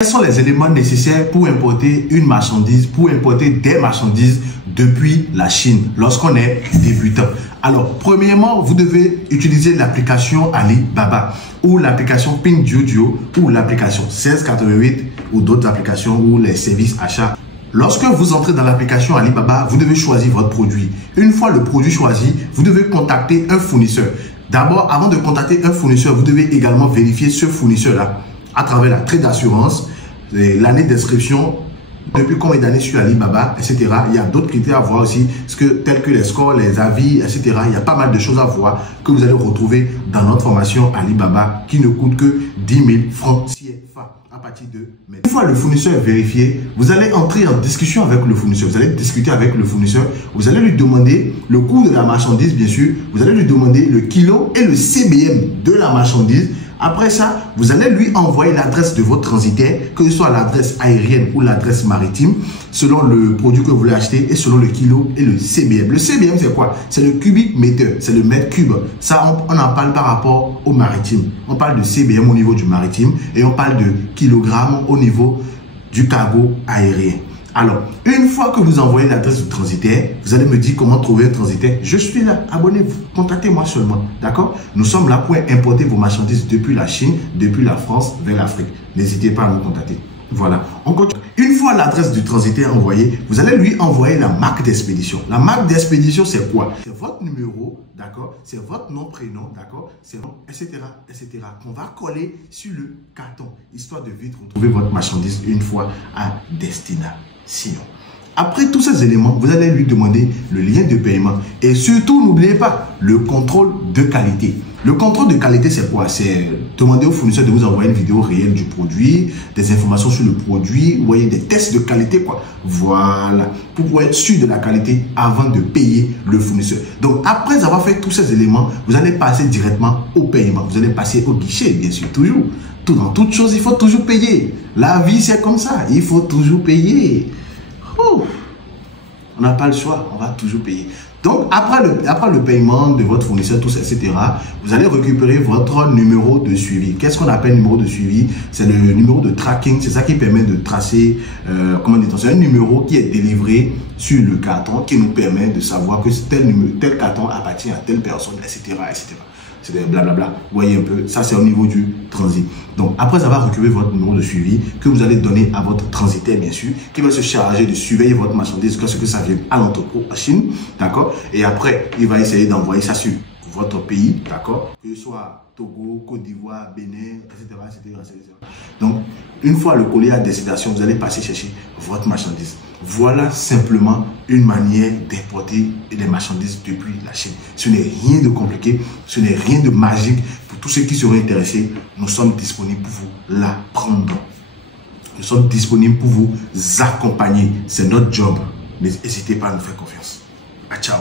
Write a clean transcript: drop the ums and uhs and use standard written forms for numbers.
Quels sont les éléments nécessaires pour importer une marchandise, pour importer des marchandises depuis la Chine lorsqu'on est débutant? Alors, premièrement, vous devez utiliser l'application Alibaba ou l'application Pinduoduo ou l'application 1688 ou d'autres applications ou les services achats. Lorsque vous entrez dans l'application Alibaba, vous devez choisir votre produit. Une fois le produit choisi, vous devez contacter un fournisseur. D'abord, avant de contacter un fournisseur, vous devez également vérifier ce fournisseur-là à travers la trait d'assurance, l'année d'inscription, depuis combien d'années sur Alibaba, etc. Il y a d'autres critères à voir aussi, tels que les scores, les avis, etc. Il y a pas mal de choses à voir que vous allez retrouver dans notre formation Alibaba qui ne coûte que 10 000 francs CFA à partir de maintenant. Une fois le fournisseur est vérifié, vous allez entrer en discussion avec le fournisseur. Vous allez discuter avec le fournisseur. Vous allez lui demander le coût de la marchandise, bien sûr. Vous allez lui demander le kilo et le CBM de la marchandise. Après ça, vous allez lui envoyer l'adresse de votre transitaire, que ce soit l'adresse aérienne ou l'adresse maritime, selon le produit que vous voulez acheter et selon le kilo et le CBM. Le CBM, c'est quoi? C'est le cubic meter, c'est le mètre cube. Ça, on en parle par rapport au maritime. On parle de CBM au niveau du maritime et on parle de kilogrammes au niveau du cargo aérien. Alors, une fois que vous envoyez l'adresse du transitaire, vous allez me dire comment trouver un transitaire. Je suis là, abonnez-vous, contactez-moi seulement, d'accord? Nous sommes là pour importer vos marchandises depuis la Chine, depuis la France vers l'Afrique. N'hésitez pas à nous contacter. Voilà, on continue. Une fois l'adresse du transitaire envoyée, vous allez lui envoyer la marque d'expédition. La marque d'expédition, c'est quoi? C'est votre numéro, d'accord? C'est votre nom, prénom, d'accord? C'est etc., etc. qu'on va coller sur le carton, histoire de vite retrouver votre marchandise une fois à destination. Après tous ces éléments, vous allez lui demander le lien de paiement. Et surtout, n'oubliez pas le contrôle de qualité. Le contrôle de qualité, c'est quoi? C'est demander au fournisseur de vous envoyer une vidéo réelle du produit, des informations sur le produit, vous voyez, des tests de qualité, quoi. Voilà, pour pouvoir être sûr de la qualité avant de payer le fournisseur. Donc, après avoir fait tous ces éléments, vous allez passer directement au paiement. Vous allez passer au guichet, bien sûr, toujours. Dans toute chose, il faut toujours payer. La vie, c'est comme ça. Il faut toujours payer. On n'a pas le choix. On va toujours payer. Donc, après le paiement de votre fournisseur, tout ça, etc., vous allez récupérer votre numéro de suivi. Qu'est-ce qu'on appelle numéro de suivi? C'est le numéro de tracking. C'est ça qui permet de tracer, comment dire, c'est un numéro qui est délivré sur le carton qui nous permet de savoir que tel carton appartient à telle personne, etc., etc. C'est des blablabla. Vous voyez un peu, ça c'est au niveau du transit. Donc, après avoir récupéré votre numéro de suivi que vous allez donner à votre transitaire, bien sûr, qui va se charger de surveiller votre marchandise, que ce que ça vient à l'entrepôt en Chine, d'accord? Et après, il va essayer d'envoyer ça sur votre pays, d'accord? Que ce soit Togo, Côte d'Ivoire, Bénin, etc., etc., etc. Donc, une fois le colis à destination, vous allez passer chercher votre marchandise. Voilà simplement une manière d'importer les marchandises depuis la Chine. Ce n'est rien de compliqué, ce n'est rien de magique. Pour tous ceux qui seraient intéressés, nous sommes disponibles pour vous l'apprendre. Nous sommes disponibles pour vous accompagner. C'est notre job. N'hésitez pas à nous faire confiance. Ciao.